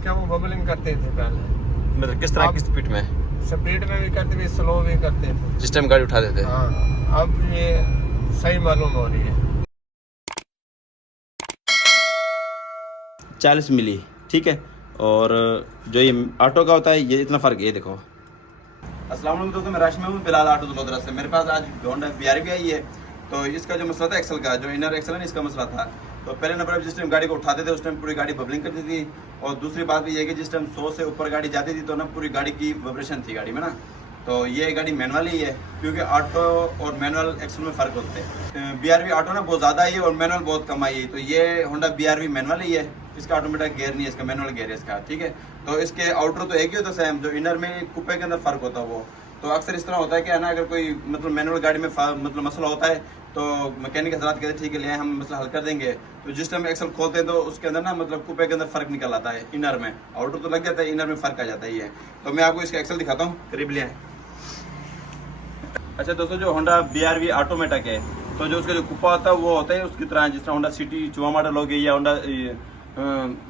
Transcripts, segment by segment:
इसका वो बबलिंग करते थे पहले। मतलब किस तरह की स्पीड में? स्पीड में भी करते थे, स्लो भी करते थे, जिस टाइम गाड़ी उठा देते। हाँ। अब ये सही मालूम हो रही है। 40 मिली, ठीक है। और जो ये ऑटो का होता है ये इतना फ़र्क है, ये देखो। अस्सलाम वालेकुम दोस्तों, मैं राशि में हूँ फिलहाल ऑटो लोधरा से। मेरे पास आज होंडा BRV आई है। तो इसका जो मसला था एक्सल का, जो इनर एक्सल है ना, इसका मसला था। तो पहले नंबर पर जिस टाइम गाड़ी को उठाते थे उस टाइम पूरी गाड़ी बबलिंग करती थी। और दूसरी बात भी ये कि जिस टाइम 100 से ऊपर गाड़ी जाती थी तो ना पूरी गाड़ी की वाइब्रेशन थी गाड़ी में ना। तो ये गाड़ी मैनुअल ही है, क्योंकि ऑटो और मैनुअल एक्सल में फ़र्क होते हैं। BRV ऑटो ना बहुत ज़्यादा आई है और मैनुअल बहुत कम आई है। तो ये होंडा BRV मैनुअल ही है, इसका ऑटोमेटिक गियर नहीं है, इसका मैनुअल गियर है इसका, ठीक है। तो इसके आउटर तो एक ही होता है सेम, जो इनर में कुप्पे के अंदर फ़र्क होता है वो। तो अक्सर इस तरह होता है कि है ना, अगर कोई मतलब मैनुअल गाड़ी में मतलब मसला होता है तो मैकेनिक हजरात कहते हैं ठीक है ले हम मसला हल कर देंगे। तो जिस टाइम एक्सल खोलते हैं तो उसके अंदर ना मतलब कुप्पे के अंदर फ़र्क निकल आता है इनर में। आउटर तो लग जाता है, इनर में फ़र्क आ जाता है ये। तो मैं आपको इसका एक्सल दिखाता हूँ, करीब ले आए। अच्छा दोस्तों, जो होंडा BRV ऑटोमेटिक है तो जो उसका जो कुप्पा होता है वो होता है उसकी तरह, जिस तरह होंडा सिटी 14 मॉडल हो गई या होंडा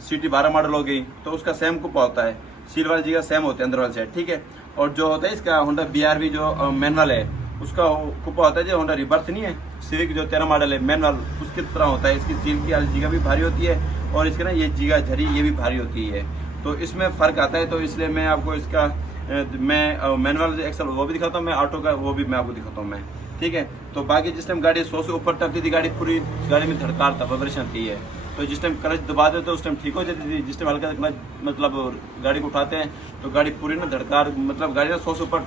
सिटी 12 मॉडल हो गई, तो उसका सेम कुप्पा होता है। सील वाली जगह सेम होते हैं अंदर वाली साइड, ठीक है। और जो होता है इसका होंडा BRV जो मैनुअल है उसका कुप्पा होता है जो होंडा रिबर्थ नहीं है, सिविक जो 13 मॉडल है मैनुअल, उसकी तरह होता है। इसकी सील की जगह भी भारी होती है और इसके ना ये जगह झरी ये भी भारी होती है। तो इसमें फ़र्क आता है। तो इसलिए मैं आपको इसका मैं मैनुअल एक्सल वो भी दिखाता हूँ, मैं ऑटो का वो भी मैं आपको दिखाता हूँ मैं, ठीक है। तो बाकी जिस टाइम गाड़ी 100 से ऊपर टपती थी गाड़ी, पूरी गाड़ी में धड़कार था, वाइब्रेशन थी है। तो जिस टाइम क्लच दबा देते तो उस टाइम ठीक हो जाती थी। जिस टाइम हल्का क्लच मतलब गाड़ी को उठाते हैं तो गाड़ी पूरी ना धड़कार, मतलब गाड़ी ना 100 से ऊपर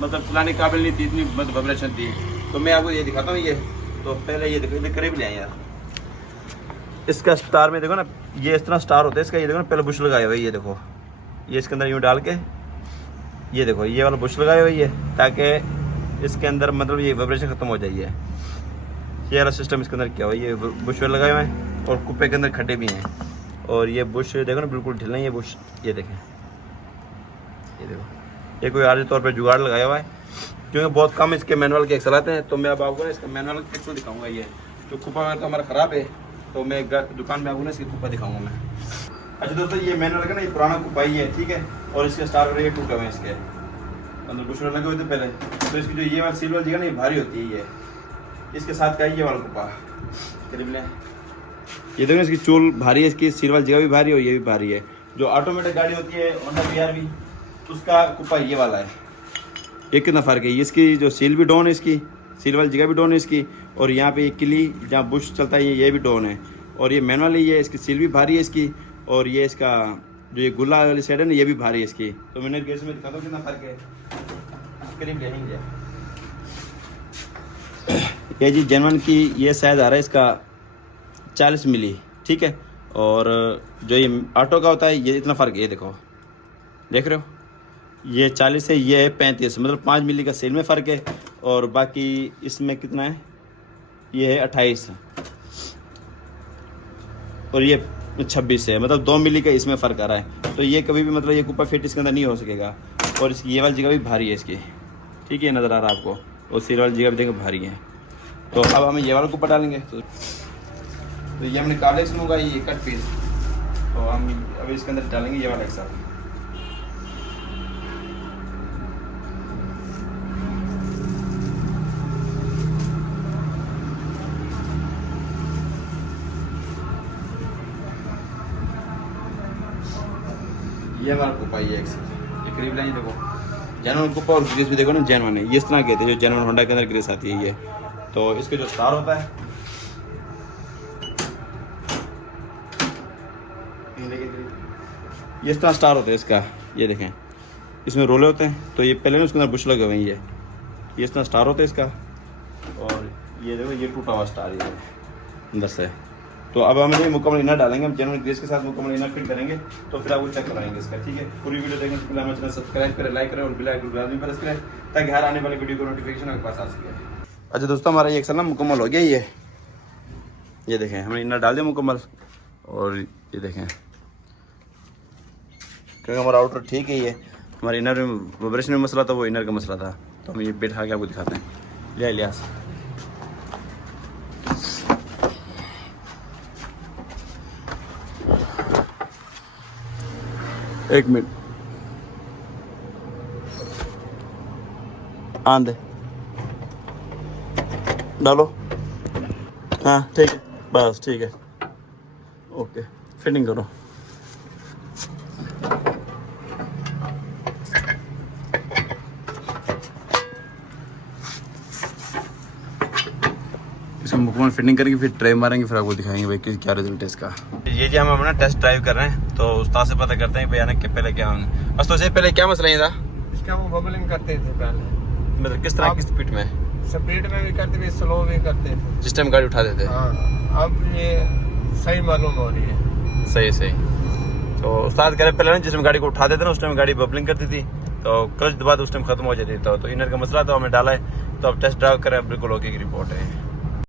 मतलब चलाने के काबिल नहीं थी, इतनी मतलब वाइब्रेशन थी। तो मैं आपको ये दिखाता हूँ ये। तो पहले ये देखो, ये करीब ले आए यार। इसका स्टार में देखो ना, ये इस तरह स्टार होता है इसका। ये देखो ना, पहले बुश लगाए हुए, ये देखो, ये इसके अंदर यूँ डाल के ये देखो ये वाला बुश लगाए हुई है ताकि इसके अंदर मतलब ये वाइब्रेशन ख़त्म हो जाइए। ये वाला सिस्टम इसके अंदर क्या हुआ, ये बुश लगाए हुए हैं और कुप्पे के अंदर खड्डे भी हैं। और ये बुश देखो ना बिल्कुल ढीला है ये बुश, ये देखें, ये देखो, ये कोई आर्जी तौर पे जुगाड़ लगाया हुआ है, क्योंकि बहुत कम इसके मैनुअल के एक्सल आते हैं। तो मैं अब आपको ना इसका मैनुअल एक्सल दिखाऊंगा। ये जो कुप्पा अगर तो हमारा ख़राब है तो मैं दुकान में आपको ना इसकी कुप्पा दिखाऊंगा मैं। अच्छा दोस्तों, ये मैनुअल का ना ये पुराना कुप्पा ही है, ठीक है। और इसके स्टार वगैरह टूटे हुए हैं, इसके अंदर बुश लगे हुए थे पहले। तो इसकी जो ये वाली सील वाली जगह ना ये भारी होती है। ये इसके साथ का ये वाला कुप्पा करीब ले, ये देखो इसकी चूल भारी है, इसकी सील वाली जगह भी भारी है और ये भी भारी है। जो ऑटोमेटिक गाड़ी होती है होंडा BRV उसका कुप्पा ये वाला है। ये कितना फ़र्क है, इसकी जो सील भी डाउन है, इसकी सील वाली जगह भी डाउन है इसकी। और यहाँ पे एक किली जहाँ बुश चलता है ये भी डाउन है। और ये मैनुअल ही है, इसकी सील भी भारी है इसकी। और ये इसका जो ये गुल्ला वाली साइड है ना ये भी भारी है इसकी। तो मैंने गैस में दिखाता हूँ कितना फ़र्क है, करीब लेंगे। ये जी जेनवन की ये साइज आ रहा है इसका 40 मिली, ठीक है। और जो ये ऑटो का होता है ये इतना फ़र्क है, ये देखो, देख रहे हो, ये 40 है, ये है 35, मतलब 5 मिली का सेल में फ़र्क है। और बाकी इसमें कितना है, ये है 28 और ये 26 है, मतलब 2 मिली का इसमें फ़र्क आ रहा है। तो ये कभी भी मतलब ये कुप्पा फिट इसके अंदर नहीं हो सकेगा। और इसकी ये वाली जगह भी भारी है इसकी, ठीक है, नज़र आ रहा है आपको। और सील वाली जगह भी देखो भारी है। तो अब हमें ये वाला कुप्पा डालेंगे। तो ये हमने काब्लेक्स में होगा ये कट पीस, तो हम अभी इसके अंदर डालेंगे ये वाला एक साथ। ये हमारा कुप्पा ये एक साथ, ये करीब लाइन देखो, जेन्युइन कुप्पा और ग्रीस भी देखो ना जेन्युइन है। ये इस तरह कहते हैं जो जेन्युइन होंडा के अंदर ग्रीस आती है ये। तो इसके जो स्टार होता है ये इस तरह स्टार होता है इसका, ये देखें इसमें रोले होते हैं। तो ये पहले ना उसके अंदर बुश लगे हुए हैं, ये इस तरह स्टार होता है इसका। और ये देखो ये टूटा हुआ स्टार ये अंदर से। तो अब हम ये मुकम्मल इनर डालेंगे, हम जेन्युइन ग्रीस के साथ मुकम्मल इनर फिट करेंगे। तो फिर आपको चेक कराएंगे इसका, ठीक है। पूरी वीडियो देखने से पहले हमारे चैनल सब्सक्राइब करें, लाइक करें और बेल आइकन भी प्रेस करें ताकि हर आने वाली वीडियो को नोटिफिकेशन आपके पास आ सके। अच्छा दोस्तों, हमारा ये एक्सल ना मुकम्मल हो गया। ये देखें हमने इनर डाल दिया मुकम्मल। और ये देखें क्योंकि हमारा आउटर ठीक है, ये हमारे इनर में वाइब्रेशन में मसला था, वो इनर का मसला था। तो हम ये बैठा के आपको दिखाते हैं। ले लिया एक मिनट आन दे डालो हाँ ठीक है बस ठीक है ओके फिटिंग करो इसको मुकम्मल फिटिंग करेंगे फिर ट्राई मारेंगे फिर आपको दिखाएंगे भाई कि क्या रिजल्ट है इसका ये जी हम अपना टेस्ट ड्राइव कर रहे हैं तो उस्ताद से पता करते हैं भैया के पहले क्या होंगे बस तो से पहले क्या मसला ये था इसका वो बबलिंग करते थे पहले मतलब किस तरह की स्पीड में स्पीड में भी करते थे स्लो भी करते थे जिस टाइम गाड़ी उठाते थे हाँ अब ये सही मालूम हो रही है सही सही तो उस्ताद कह रहे पहले ना जिस टाइम गाड़ी को उठाते थे ना उस टाइम गाड़ी बबलिंग करती थी तो क्लच दबा उस टाइम खत्म हो जाती था तो इनर का मसला था हमें डाला है तो अब टेस्ट ड्राइव करें बिल्कुल ओके की रिपोर्ट है